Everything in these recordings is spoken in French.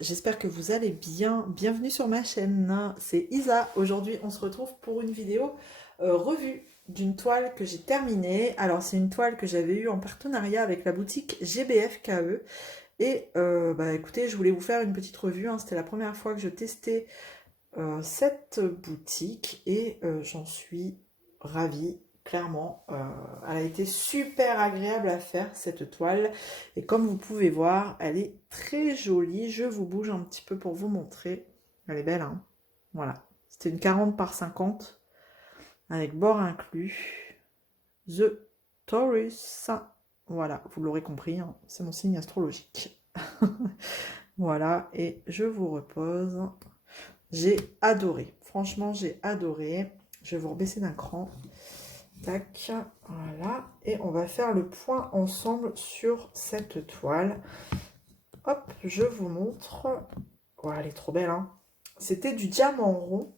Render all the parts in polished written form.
j'espère que vous allez bien. Bienvenue sur ma chaîne, c'est Isa. Aujourd'hui, on se retrouve pour une vidéo revue d'une toile que j'ai terminée. Alors, c'est une toile que j'avais eue en partenariat avec la boutique GBF-KE. Et écoutez, je voulais vous faire une petite revue, hein. C'était la première fois que je testais cette boutique et j'en suis ravie. Clairement, elle a été super agréable à faire cette toile et comme vous pouvez voir, elle est très jolie. Je vous bouge un petit peu pour vous montrer. Elle est belle, hein. Voilà, c'était une 40 par 50 avec bord inclus. The Taurus. Voilà, vous l'aurez compris, hein, c'est mon signe astrologique. Voilà, et je vous repose. J'ai adoré, franchement j'ai adoré. Je vais vous rebaisser d'un cran. Tac, voilà. Et on va faire le point ensemble sur cette toile. Hop, je vous montre. Oh, elle est trop belle, hein. C'était du diamant rond.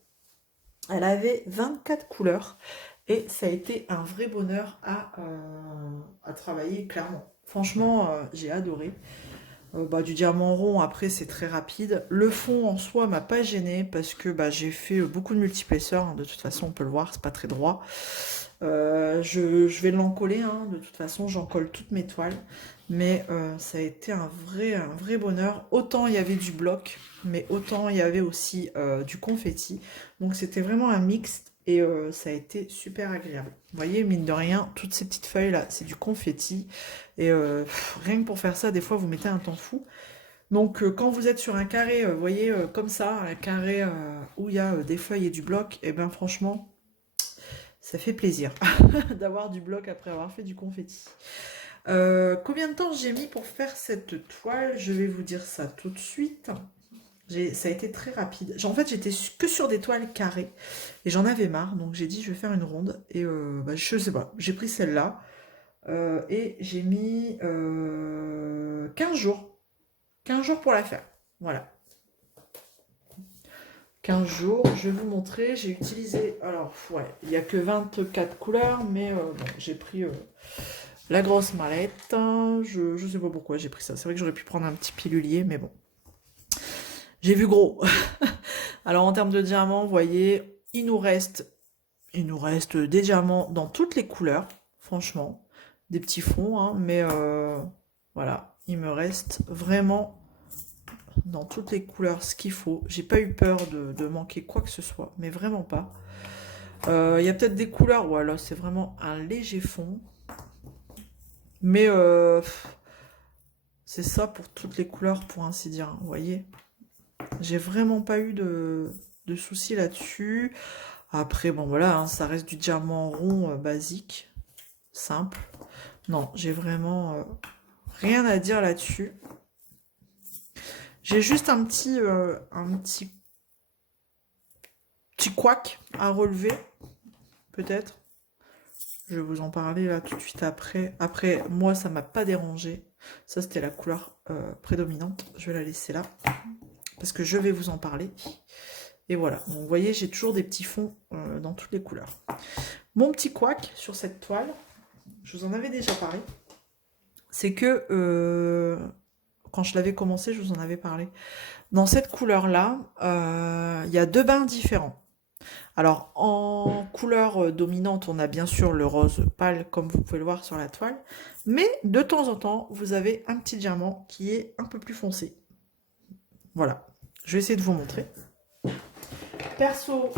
Elle avait 24 couleurs. Et ça a été un vrai bonheur à travailler, clairement. Franchement, j'ai adoré. Du diamant rond, après, c'est très rapide. Le fond, en soi, m'a pas gêné parce que j'ai fait beaucoup de multiplesseurs, hein. De toute façon, on peut le voir, c'est pas très droit. Je vais l'encoller, hein. De toute façon, j'en colle toutes mes toiles. Mais ça a été un vrai bonheur. Autant il y avait du bloc, mais autant il y avait aussi du confetti. Donc, c'était vraiment un mix. Et ça a été super agréable. Vous voyez, mine de rien, toutes ces petites feuilles là, c'est du confetti. Et rien que pour faire ça, des fois, vous mettez un temps fou. Donc, quand vous êtes sur un carré, vous voyez, comme ça, un carré où il y a des feuilles et du bloc, et bien franchement, ça fait plaisir d'avoir du bloc après avoir fait du confetti. Combien de temps j'ai mis pour faire cette toile? Je vais vous dire ça tout de suite. Ça a été très rapide. En fait, j'étais que sur des toiles carrées et j'en avais marre, donc j'ai dit je vais faire une ronde. Et je sais pas, j'ai pris celle-là et j'ai mis 15 jours. 15 jours pour la faire. Voilà. 15 jours, je vais vous montrer. J'ai utilisé, alors ouais, il n'y a que 24 couleurs, mais j'ai pris la grosse mallette. Je sais pas pourquoi j'ai pris ça. C'est vrai que j'aurais pu prendre un petit pilulier, mais bon. J'ai vu gros. Alors en termes de diamants, vous voyez, il nous reste des diamants dans toutes les couleurs, franchement. Des petits fonds, hein, mais voilà, il me reste vraiment dans toutes les couleurs ce qu'il faut. J'ai pas eu peur de manquer quoi que ce soit, mais vraiment pas. Il y a peut-être des couleurs, voilà, c'est vraiment un léger fond. Mais c'est ça pour toutes les couleurs, pour ainsi dire, hein, vous voyez. J'ai vraiment pas eu de soucis là-dessus. Après, bon voilà, hein, ça reste du diamant rond basique, simple. Non, j'ai vraiment rien à dire là-dessus. J'ai juste un petit couac à relever, peut-être. Je vais vous en parler là tout de suite après. Après, moi, ça m'a pas dérangé. Ça, c'était la couleur prédominante. Je vais la laisser là, parce que je vais vous en parler. Et voilà, donc, vous voyez, j'ai toujours des petits fonds dans toutes les couleurs. Mon petit couac sur cette toile, je vous en avais déjà parlé, c'est que quand je l'avais commencé, je vous en avais parlé. Dans cette couleur-là, il y a deux bains différents. Alors, en couleur dominante, on a bien sûr le rose pâle, comme vous pouvez le voir sur la toile. Mais de temps en temps, vous avez un petit diamant qui est un peu plus foncé. Voilà, je vais essayer de vous montrer. Perso,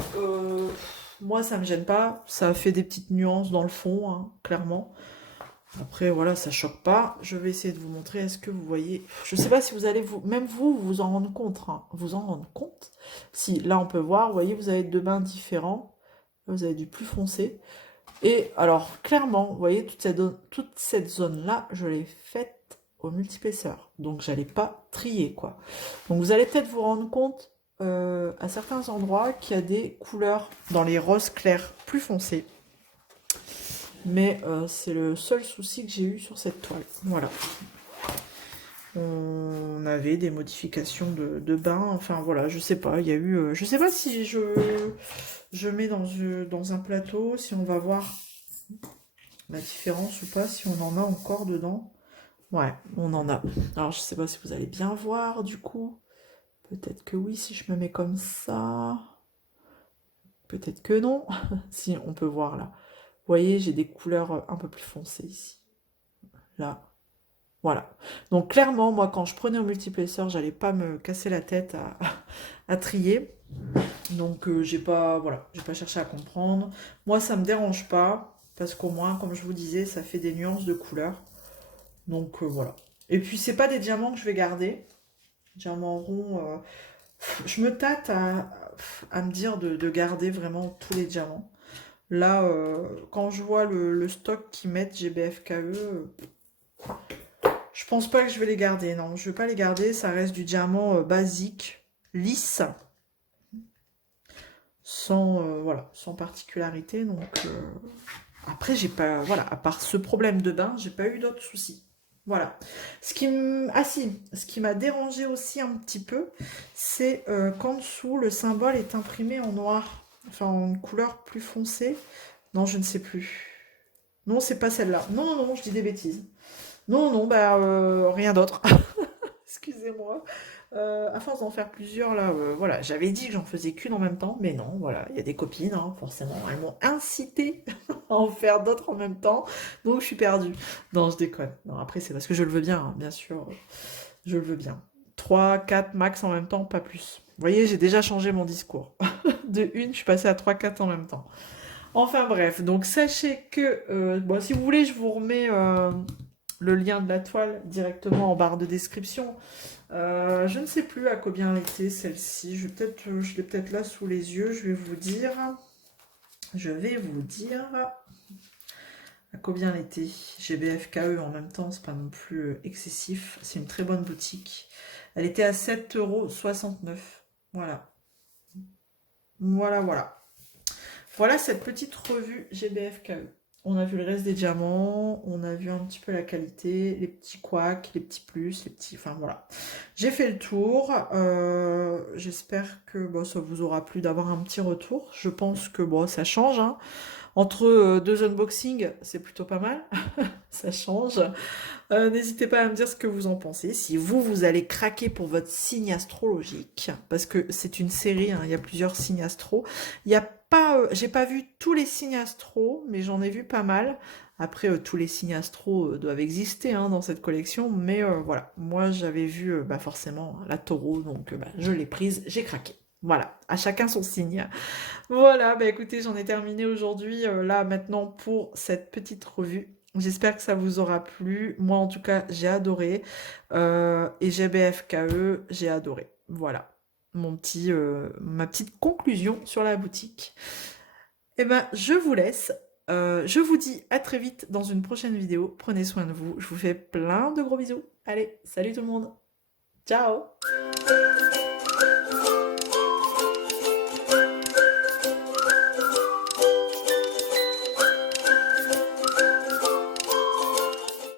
moi, ça me gêne pas. Ça fait des petites nuances dans le fond, hein, clairement. Après, voilà, ça choque pas. Je vais essayer de vous montrer. Est-ce que vous voyez... Je sais pas si vous allez même vous en rendre compte. Hein, vous en rendre compte. Si, là, on peut voir. Vous voyez, vous avez deux bains différents. Vous avez du plus foncé. Et alors, clairement, vous voyez, toute cette zone-là, je l'ai faite au multipaisseur. Donc, j'allais pas trier, quoi. Donc, vous allez peut-être vous rendre compte à certains endroits qu'il y a des couleurs dans les roses clairs plus foncés. Mais c'est le seul souci que j'ai eu sur cette toile. Voilà. On avait des modifications de bain. Enfin voilà, je sais pas. Il y a eu. Je sais pas si je mets dans un plateau, si on va voir la différence ou pas, si on en a encore dedans. Ouais, on en a. Alors je sais pas si vous allez bien voir du coup. Peut-être que oui, si je me mets comme ça. Peut-être que non. Si, on peut voir là. Vous voyez, j'ai des couleurs un peu plus foncées ici. Là. Voilà. Donc clairement, moi, quand je prenais au multiplexeur, j'allais pas me casser la tête à trier. Donc j'ai pas, voilà, j'ai pas cherché à comprendre. Moi, ça me dérange pas, parce qu'au moins, comme je vous disais, ça fait des nuances de couleurs. Donc voilà. Et puis, c'est pas des diamants que je vais garder. Diamants ronds, je me tâte à me dire de garder vraiment tous les diamants. Là, quand je vois le stock qu'ils mettent GBFKE, je pense pas que je vais les garder. Non, je vais pas les garder. Ça reste du diamant basique, lisse, sans, voilà, sans particularité. Donc, après, j'ai pas, voilà, à part ce problème de bain, j'ai pas eu d'autres soucis. Voilà. Ah si, ce qui m'a dérangé aussi un petit peu, c'est qu'en dessous, le symbole est imprimé en noir. Enfin, en une couleur plus foncée. Non, je ne sais plus. Non, c'est pas celle-là. Non, non, non, je dis des bêtises. Non, non, bah, rien d'autre. Excusez-moi. À force d'en faire plusieurs, là, voilà, j'avais dit que j'en faisais qu'une en même temps, mais non, voilà, il y a des copines, hein, forcément, elles m'ont incité à en faire d'autres en même temps, donc je suis perdue. Non, je déconne. Non, après, c'est parce que je le veux bien, hein, bien sûr, je le veux bien. 3, 4 max en même temps, pas plus. Vous voyez, j'ai déjà changé mon discours. De une, je suis passée à 3, 4 en même temps. Enfin bref, donc sachez que, bon, si vous voulez, je vous remets le lien de la toile directement en barre de description. Je ne sais plus à combien elle était celle-ci. Je l'ai peut-être là sous les yeux. Je vais vous dire. Je vais vous dire à combien elle était. GBFKE en même temps, c'est pas non plus excessif. C'est une très bonne boutique. Elle était à 7,69 €. Voilà. Voilà, voilà. Voilà cette petite revue GBFKE. On a vu le reste des diamants, on a vu un petit peu la qualité, les petits couacs, les petits plus, les petits... Enfin voilà. J'ai fait le tour. J'espère que bon, ça vous aura plu d'avoir un petit retour. Je pense que bon, ça change, hein. Entre deux unboxings, c'est plutôt pas mal. Ça change. N'hésitez pas à me dire ce que vous en pensez. Si vous allez craquer pour votre signe astrologique, parce que c'est une série, hein, il y a plusieurs signes astro. Il y a pas, j'ai pas vu tous les signes astro, mais j'en ai vu pas mal. Après, tous les signes astro doivent exister hein, dans cette collection, mais voilà. Moi, j'avais vu bah, forcément la taureau, donc bah, je l'ai prise, j'ai craqué. Voilà, à chacun son signe. Voilà, bah écoutez, j'en ai terminé aujourd'hui, là maintenant pour cette petite revue. J'espère que ça vous aura plu. Moi en tout cas, j'ai adoré. Et GBFKE, j'ai adoré. Voilà, ma petite conclusion sur la boutique. Eh ben, je vous laisse. Je vous dis à très vite dans une prochaine vidéo. Prenez soin de vous. Je vous fais plein de gros bisous. Allez, salut tout le monde. Ciao!